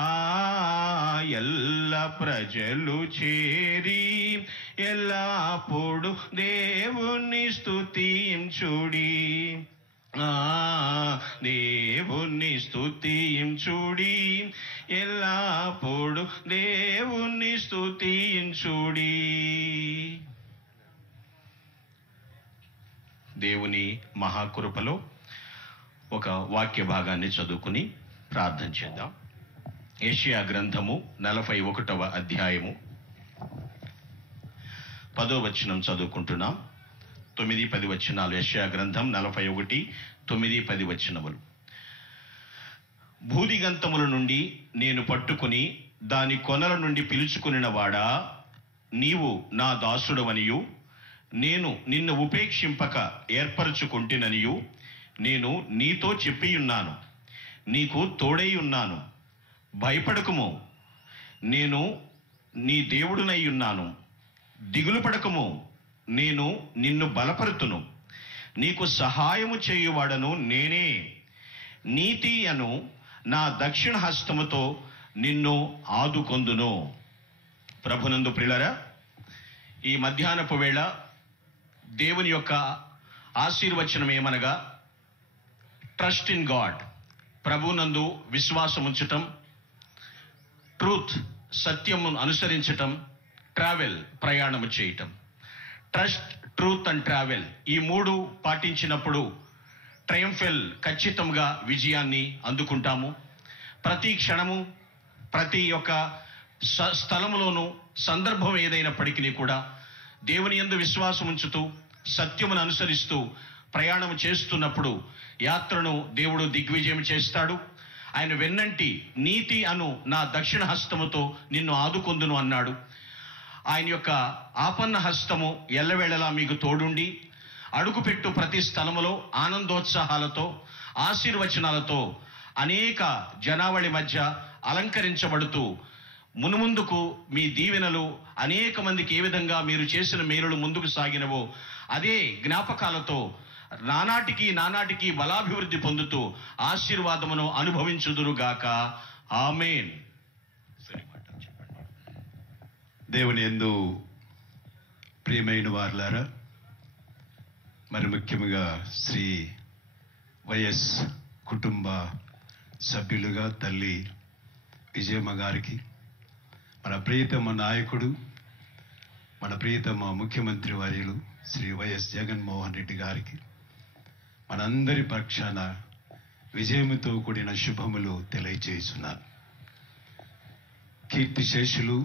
ఆ ఎల్ల ప్రజలు చేరి ఎల్లప్పుడు దేవుని స్తుతించుడి. దేవుని స్తుతించుడి, ఎల్లప్పుడు దేవుని స్తుతించుడి. దేవుని మహాకృపలో ఒక వాక్య భాగాన్ని చదువుకుని ప్రార్థన చేద్దాం. యెషయా గ్రంథము 41వ అధ్యాయము 10వ వచనం చదువుకుంటున్నాం. 9-10 వచనాలు. యెషయా గ్రంథం 41, 9-10 వచనములు. భూదిగంతముల నుండి నేను పట్టుకుని దాని కొనల నుండి పిలుచుకునిన వాడా, నీవు నా దాసుడవనియు నేను నిన్ను ఉపేక్షింపక ఏర్పరచుకుంటుననియు నేను నీతో చెప్పియున్నాను. నీకు తోడై ఉన్నాను, భయపడకుము, నేను నీ దేవుడునై ఉన్నాను. దిగులు పడకము, నేను నిన్ను బలపరుతును. నీకు సహాయము చేయువాడను నేనే. నీతి అను నా దక్షిణ హస్తముతో నిన్ను ఆదుకొందును. ప్రభునందు ప్రియులారా, ఈ మధ్యాహ్నపు వేళ దేవుని యొక్క ఆశీర్వచనం ఏమనగా, ట్రస్ట్ ఇన్ గాడ్, ప్రభునందు విశ్వాసముంచటం, ట్రూత్ సత్యమును అనుసరించటం, ట్రావెల్ ప్రయాణము చేయటం. ట్రస్ట్, ట్రూత్ అండ్ ట్రావెల్, ఈ మూడు పాటించినప్పుడు ట్రయంఫెల్ ఖచ్చితంగా విజయాన్ని అందుకుంటాము. ప్రతి క్షణము, ప్రతి ఒక్క స్థలములోనూ, సందర్భం ఏదైనప్పటికీ కూడా దేవుని యందు విశ్వాసం ఉంచుతూ సత్యమును అనుసరిస్తూ ప్రయాణం చేస్తున్నప్పుడు యాత్రను దేవుడు దిగ్విజయం చేస్తాడు. ఆయన వెన్నంటి నీతి అను నా దక్షిణ హస్తముతో నిన్ను ఆదుకొందును అన్నాడు. ఆయన యొక్క ఆపన్న హస్తము ఎల్లవేళలా మీకు తోడుండి అడుగుపెట్టు ప్రతి స్థలములో ఆనందోత్సాహాలతో, ఆశీర్వచనాలతో అనేక జనావళి మధ్య అలంకరించబడుతూ మునుముందుకు మీ దీవెనలు అనేక మందికి ఏ విధంగా మీరు చేసిన మేలులు ముందుకు సాగినవో అదే జ్ఞాపకాలతో నానాటికి బలాభివృద్ధి పొందుతూ ఆశీర్వాదమును అనుభవించుదురుగాక. ఆమేన్. దేవుని యందు ప్రియమైన వారులారా, మరి ముఖ్యంగా శ్రీ వైఎస్ కుటుంబ సభ్యులుగా తల్లి విజయమ్మ గారికి, మన ప్రియతమ నాయకుడు, మన ప్రియతమ ముఖ్యమంత్రి వర్యులు శ్రీ వైఎస్ జగన్మోహన్ రెడ్డి గారికి మనందరి పక్షాన విజయముతో కూడిన శుభములు తెలియజేస్తున్నాను. కీర్తిశేషులు